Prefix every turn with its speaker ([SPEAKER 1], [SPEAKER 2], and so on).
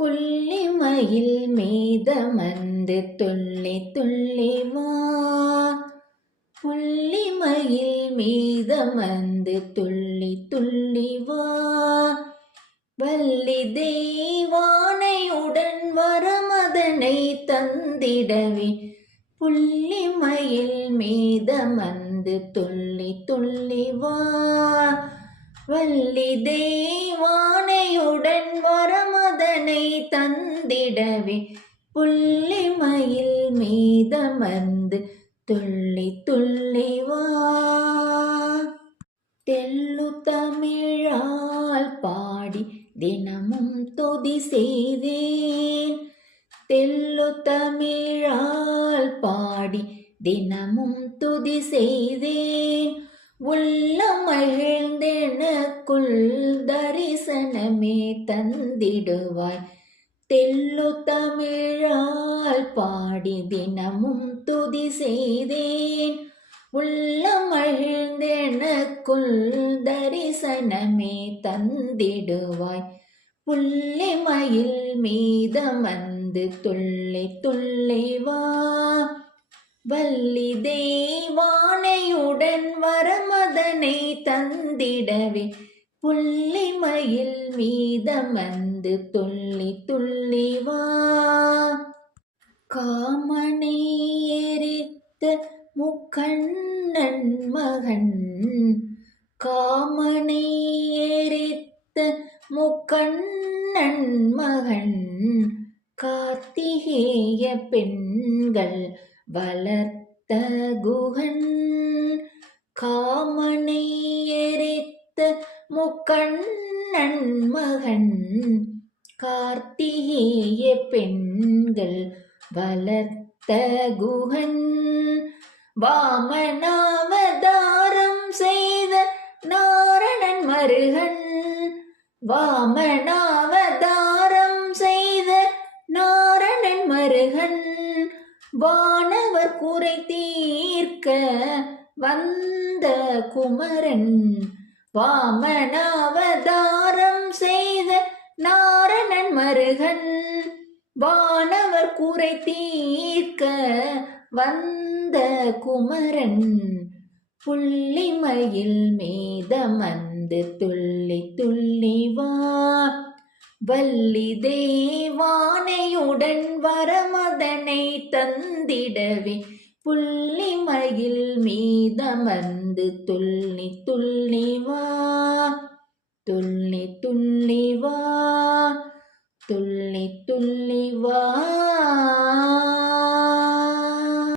[SPEAKER 1] புள்ளிமயில் மீதமந்து துள்ளி துள்ளி வா. புள்ளிமயில் மீதமந்து துள்ளி துள்ளி வா. வள்ளி தெய்வானையுடன் வரமதனை தந்திடவே. புள்ளிமயில் மீதமந்து துள்ளி துள்ளி வா. வள்ளி தெய்வானையுடன் புகுந்திடவே புள்ளி மயில் மீதமர்ந்து துள்ளி துள்ளி வா. தெல்லு தமிழால் பாடி தினமும் தொதி செய்தேன். தெல்லு தமிழால் பாடி தினமும் துதி செய்தேன். உள்ள மகிழ்ந்தெனக்குள் தரிசனமே தந்திடுவாய். தெல்லு தமிழால் பாடி தினமும் துதி செய்தேன் உள்ள மகிழ்ந்தெனக்குள் தரிசனமே தந்திடுவாய் புள்ளிமயில் மீதமந்து துள்ளி துள்ளி வா வள்ளி தெய்வானையுடன் வரமதனை தந்திடவே புள்ளிமயில் மீதமந்து துள்ளி துள்ளி வா. காமனை எரித்த முக்கண்ணன் மகன். காமனை எரித்த முக்கண்ணன் மகன். கார்த்திகேய பெண்கள் வளர்த்த குகன். காமனை எரித்த முக்கண்ணன் மகன் கார்த்திகேய பெண்கள் வளர்த்த குகன். வாமனாவதாரம் செய்த நாரணன் மருகன். வாமனாவதாரம் செய்த நாரணன் மருகன். வானவர் குறை தீர்க்க வந்த குமரன். வாமனாவதாரம் செய்த நாரணன் மருகன் வானவர் கூரை தீர்க்க வந்த குமரன் புள்ளிமயில் மீதமந்து துள்ளி துள்ளி வா. வள்ளி தேவானையுடன் வரமதனை தந்திடவே புள்ளி மயில் மீதமர்ந்து துள்ளி துள்ளி வா. துள்ளி துள்ளி வா. துள்ளி துள்ளி வா.